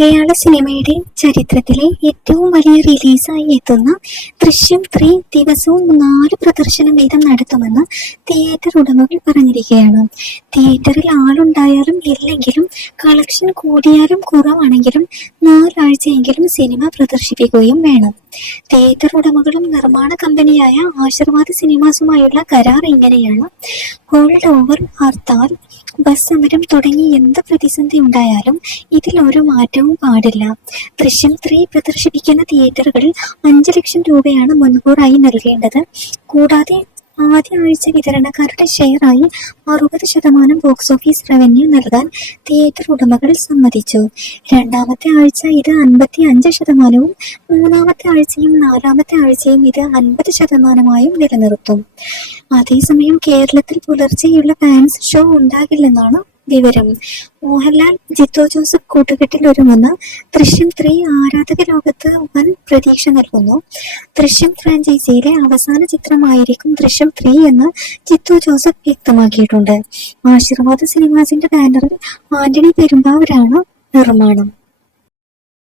മലയാള സിനിമയുടെ ചരിത്രത്തിലെ ഏറ്റവും വലിയ റിലീസായി എത്തുന്ന ദൃശ്യം ത്രീ ദിവസവും നാല് പ്രദർശനം വീതം നടത്തുമെന്ന് തിയേറ്റർ ഉടമകൾ പറഞ്ഞിരിക്കുകയാണ്. തിയേറ്ററിൽ ആളുണ്ടായാലും ഇല്ലെങ്കിലും കളക്ഷൻ കൂടിയാലും കുറവാണെങ്കിലും നാലാഴ്ചയെങ്കിലും സിനിമ പ്രദർശിപ്പിക്കുകയും വേണം. തിയേറ്റർ ഉടമകളും നിർമ്മാണ കമ്പനിയായ ആശീർവാദ് സിനിമാസുമായുള്ള കരാർ ഇങ്ങനെയാണ്. ഹോൾഡ് ഓവർ ഹർത്താൽ ബസ് സമരം തുടങ്ങി എന്ത് പ്രതിസന്ധി ഉണ്ടായാലും ഇതിൽ ഒരു മാറ്റവും പാടില്ല. ദൃശ്യം ത്രീ പ്രദർശിപ്പിക്കുന്ന തിയേറ്ററുകളിൽ അഞ്ച് ലക്ഷം രൂപയാണ് മുൻകൂറായി നൽകേണ്ടത്. കൂടാതെ ആദ്യ ആഴ്ച വിതരണക്കാരുടെ ഷെയറായി അറുപത് ശതമാനം ബോക്സ് ഓഫീസ് റവന്യൂ നൽകാൻ തിയേറ്റർ ഉടമകൾ സമ്മതിച്ചു. രണ്ടാമത്തെ ആഴ്ച ഇത് അൻപത്തി അഞ്ച് ശതമാനവും മൂന്നാമത്തെ ആഴ്ചയും നാലാമത്തെ ആഴ്ചയും ഇത് അൻപത് ശതമാനമായും നിലനിർത്തും. അതേസമയം കേരളത്തിൽ പുലർച്ചെയുള്ള ഫാൻസ് ഷോ ഉണ്ടാകില്ലെന്നാണ് വിവരം. മോഹൻലാൽ ജിത്തോ ജോസഫ് കൂട്ടുകെട്ടിൽ ഒരുങ്ങുന്ന ദൃശ്യം ത്രീ ആരാധക ലോകത്ത് വൻ പ്രതീക്ഷ നൽകുന്നു. ദൃശ്യം ഫ്രാഞ്ചൈസിയിലെ അവസാന ചിത്രമായിരിക്കും ദൃശ്യം ത്രീ എന്ന് ചിത്തു ജോസഫ് വ്യക്തമാക്കിയിട്ടുണ്ട്. ആശീർവാദ സിനിമാസിന്റെ ബാനറിൽ ആന്റണി പെരുമ്പാവൂരാണ് നിർമ്മാണം.